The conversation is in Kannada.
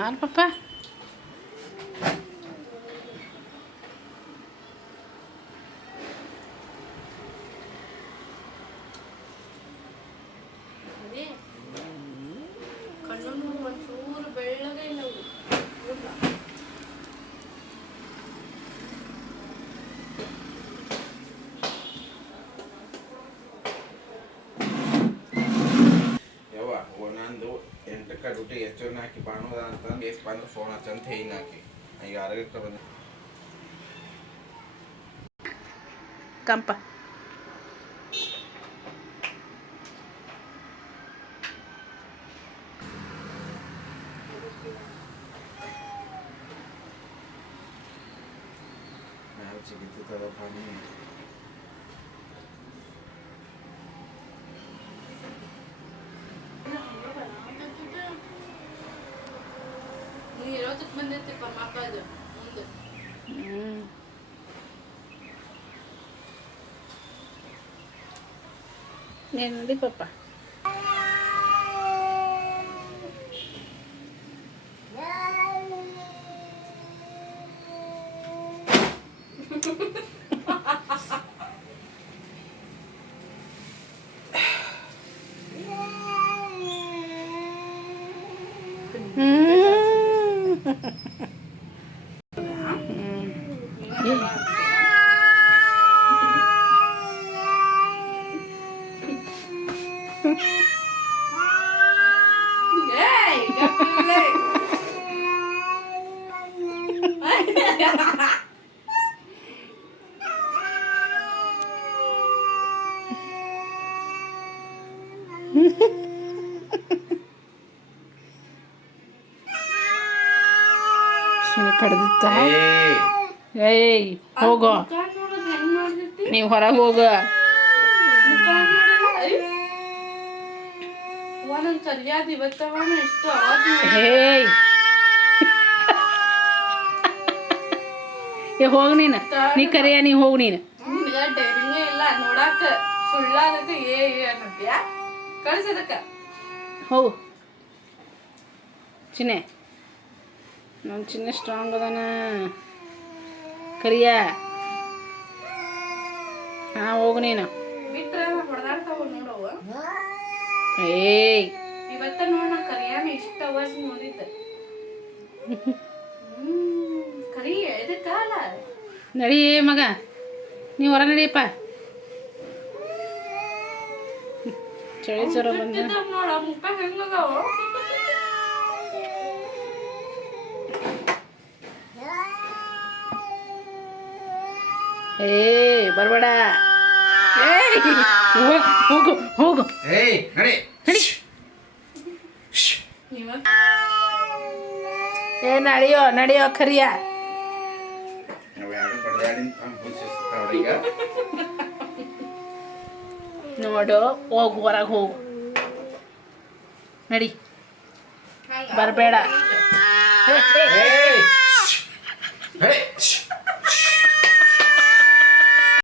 ಹಾಂ ಪಪ್ಪ ಕಣ್ಣು ಒಂಚೂರು ಬೆಳ್ಳಗೆ ಇಲ್ಲ ನಂದು 8ಕ್ಕೆ ಡ್ಯೂಟಿ ಎಷ್ಟು ಹಾಕಿ ಬಾಣೋದ ಅಂತಂದು ಎಷ್ಟು ಬಂದ್ರೆ ಫೋನ್ ಹಚ್ಚಂತ ಹಿಂಗೆ ಹಾಕಿ ಈಗ ಆರೋಗ್ಯಕ್ಕೆ ಬಂದ ಕಂಪ ನಾವು ಚಿಗಿತ್ತದ ಪಾನಿ ನೀರೋದಕ್ಕೆ ಬಂದೈತಿಪ್ಪ ಮಕ್ಕಳದು ಮುಂದೆ ಏನು ನೋಡಿ ಪಪ್ಪ ಕಡ್ದಿತ್ತ ಏಯ್ ಹೋಗೋ ನೀವು ಹೊರಗೆ ಹೋಗ ಒಂದೊಂದು ಸರಿಯಾದ ಇವತ್ತವನ ಇಷ್ಟು ಏಯ್ ಹೋಗಿ ನೀ ಕರೆಯ ನೀ ಹೋಗಿ ನೀನು ಡೈರಿಂಗೇ ಇಲ್ಲ ನೋಡಾಕ ಸುಳ್ಳಾದಕ್ಕೆ ಅನ್ನತ್ಯಾ ಕಳಿಸದಕ್ಕ ಹೋಗು ಚಿನ್ನೆ ನಮ್ಮ ಚಿನ್ನ ಸ್ಟ್ರಾಂಗ್ ಅದಾನ ಕರಿಯ ಹಾಂ ಹೋಗು ನೀನು ಬಿಟ್ರೆ ಹೊಡೆದಾಡ್ತಾವ ನೋಡವ ಏಯ್ ಇವತ್ತ ನೋಡ ಕರಿಯಾನ ಇಷ್ಟ ವರ್ಷ ನೋಡಿದ್ದ ಕರಿ ಎದಕ್ಕಲ್ಲ ನಡಿ ಮಗ ನೀವು ಹೊರ ನಡಿಯಪ್ಪ ಚಳಿ ಜ್ವರ ಬಂದ ನೋಡ ಮುಖ ಹೆಂಗದಾವ ಏಯ್ ಬರಬೇಡ ಏಯ್ ಹೋಗು ಹೋಗು ಏಯ್ ನಡಿ ನಡಿ ಏ ನಡಿಯೋ ನಡಿಯೋ ಕರಿಯ ನಾವು ಯಾರು ಬಡ್ದಾಡಿ ಅವ್ರೀಗ ನೋಡು ಹೋಗು ಹೊರಗೆ ಹೋಗು ನಡಿ ಬರಬೇಡ ಏಯ್ ನಡಿ